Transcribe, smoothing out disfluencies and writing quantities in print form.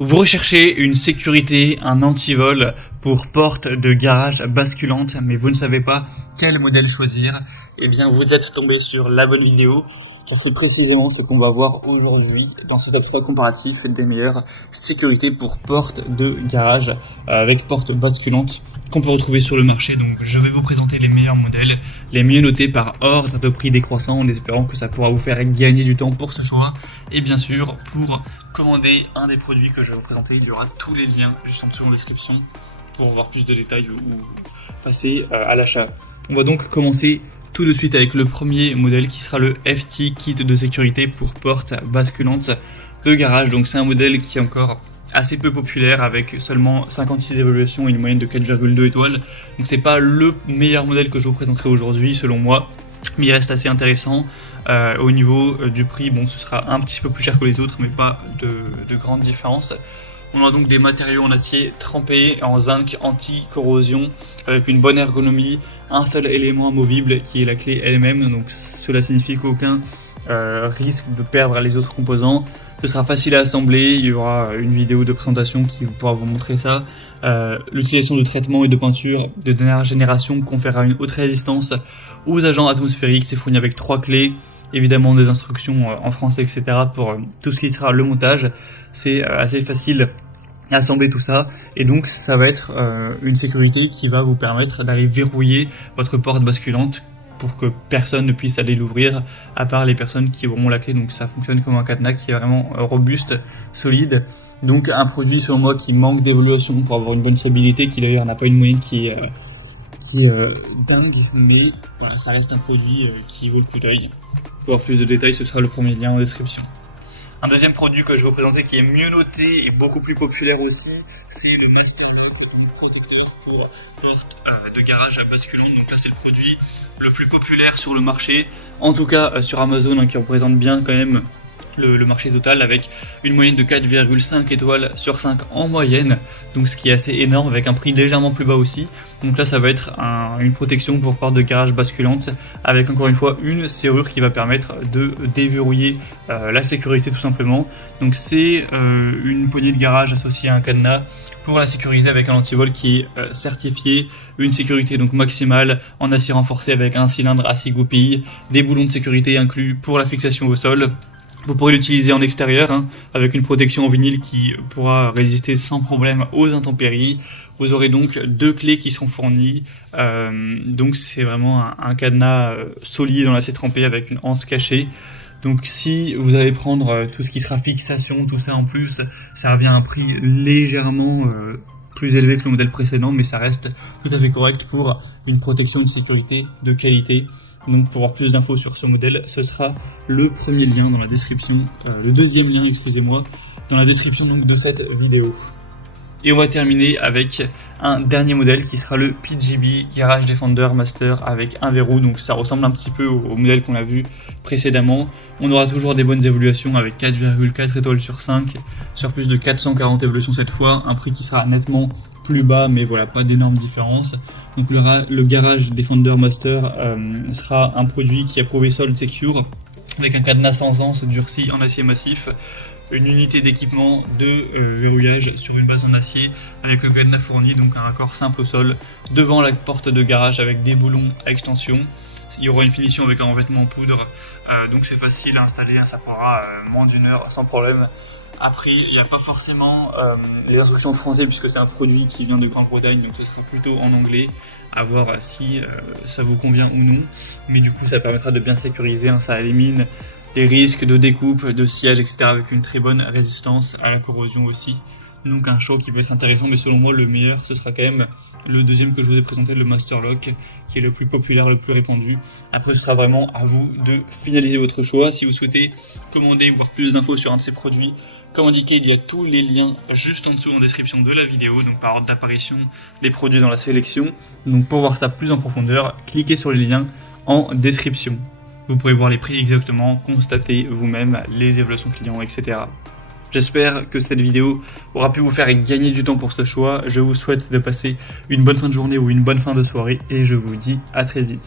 Vous recherchez une sécurité, un antivol pour porte de garage basculante, mais vous ne savez pas quel modèle choisir. Eh bien, vous êtes tombé sur la bonne vidéo, car c'est précisément ce qu'on va voir aujourd'hui dans ce top 3 comparatif des meilleures sécurités pour porte de garage avec porte basculante qu'on peut retrouver sur le marché. Donc, je vais vous présenter les meilleurs modèles, les mieux notés par ordre de prix décroissant, en espérant que ça pourra vous faire gagner du temps pour ce choix. Et bien sûr, pour commander un des produits que je vais vous présenter, il y aura tous les liens juste en dessous en description pour voir plus de détails ou passer à l'achat. On va donc commencer tout de suite avec le premier modèle qui sera le FT Kit de sécurité pour porte basculante de garage. Donc c'est un modèle qui est encore assez peu populaire avec seulement 56 évaluations et une moyenne de 4,2 étoiles. Donc c'est pas le meilleur modèle que je vous présenterai aujourd'hui selon moi, mais il reste assez intéressant. Au niveau du prix, bon, ce sera un petit peu plus cher que les autres, mais pas de grande différence. On a donc des matériaux en acier trempés en zinc anti-corrosion avec une bonne ergonomie, un seul élément amovible qui est la clé elle-même, donc cela signifie qu'aucun risque de perdre les autres composants. Ce sera facile à assembler, il y aura une vidéo de présentation qui pourra vous montrer ça. L'utilisation de traitement et de peinture de dernière génération conférera une haute résistance aux agents atmosphériques. C'est fourni avec 3 clés, évidemment des instructions en français, etc. pour tout ce qui sera le montage. C'est assez facile à assembler tout ça, et donc ça va être une sécurité qui va vous permettre d'aller verrouiller votre porte basculante pour que personne ne puisse aller l'ouvrir à part les personnes qui auront la clé. Donc ça fonctionne comme un cadenas qui est vraiment robuste, solide. Donc un produit selon moi qui manque d'évaluation pour avoir une bonne fiabilité, qui d'ailleurs n'a pas une moyenne qui est dingue, mais voilà, ça reste un produit qui vaut le coup d'œil. Pour avoir plus de détails, ce sera le premier lien en description. Un deuxième produit que je vais vous présenter qui est mieux noté et beaucoup plus populaire aussi, c'est le Master Lock, le protecteur pour porte de garage basculante. Donc là c'est le produit le plus populaire sur le marché, en tout cas sur Amazon, hein, qui représente bien quand même le marché total avec une moyenne de 4,5 étoiles sur 5 en moyenne, donc ce qui est assez énorme avec un prix légèrement plus bas aussi. Donc là ça va être une protection pour porte de garage basculante avec encore une fois une serrure qui va permettre de déverrouiller la sécurité tout simplement. Donc c'est une poignée de garage associée à un cadenas pour la sécuriser avec un antivol qui est certifié, une sécurité donc maximale en acier renforcé avec un cylindre acier goupille, des boulons de sécurité inclus pour la fixation au sol. Vous pourrez l'utiliser en extérieur avec une protection en vinyle qui pourra résister sans problème aux intempéries. Vous aurez donc 2 clés qui seront fournies. Donc c'est vraiment un cadenas solide en acier trempé avec une anse cachée. Donc si vous allez prendre tout ce qui sera fixation, tout ça en plus, ça revient à un prix légèrement plus élevé que le modèle précédent, mais ça reste tout à fait correct pour une protection, une sécurité de qualité. Donc pour avoir plus d'infos sur ce modèle, ce sera le premier lien dans la description, le deuxième lien, excusez-moi, dans la description donc de cette vidéo. Et on va terminer avec un dernier modèle qui sera le PGB Garage Defender Master avec un verrou. Donc ça ressemble un petit peu au modèle qu'on a vu précédemment. On aura toujours des bonnes évaluations avec 4,4 étoiles sur 5, sur plus de 440 évaluations cette fois, un prix qui sera nettement plus bas, mais voilà, pas d'énorme différence. Donc le Garage Defender Master sera un produit qui est approuvé Sold Secure avec un cadenas sans anse durci en acier massif, une unité d'équipement de verrouillage sur une base en acier avec le cadenas fourni, donc un raccord simple au sol devant la porte de garage avec des boulons à extension. Il y aura une finition avec un revêtement en poudre, donc c'est facile à installer, ça prendra moins d'1 heure sans problème. Après, il n'y a pas forcément les instructions en français puisque c'est un produit qui vient de Grande-Bretagne, donc ce sera plutôt en anglais, à voir si ça vous convient ou non. Mais du coup, ça permettra de bien sécuriser, ça élimine les risques de découpe, de sciage, etc. avec une très bonne résistance à la corrosion aussi. Donc un choix qui peut être intéressant, mais selon moi le meilleur ce sera quand même le deuxième que je vous ai présenté, le Master Lock, qui est le plus populaire, le plus répandu. Après ce sera vraiment à vous de finaliser votre choix. Si vous souhaitez commander ou voir plus d'infos sur un de ces produits, comme indiqué, il y a tous les liens juste en dessous en description de la vidéo, donc par ordre d'apparition, les produits dans la sélection. Donc pour voir ça plus en profondeur, cliquez sur les liens en description. Vous pourrez voir les prix exactement, constater vous-même les évaluations clients, etc. J'espère que cette vidéo aura pu vous faire gagner du temps pour ce choix. Je vous souhaite de passer une bonne fin de journée ou une bonne fin de soirée et je vous dis à très vite.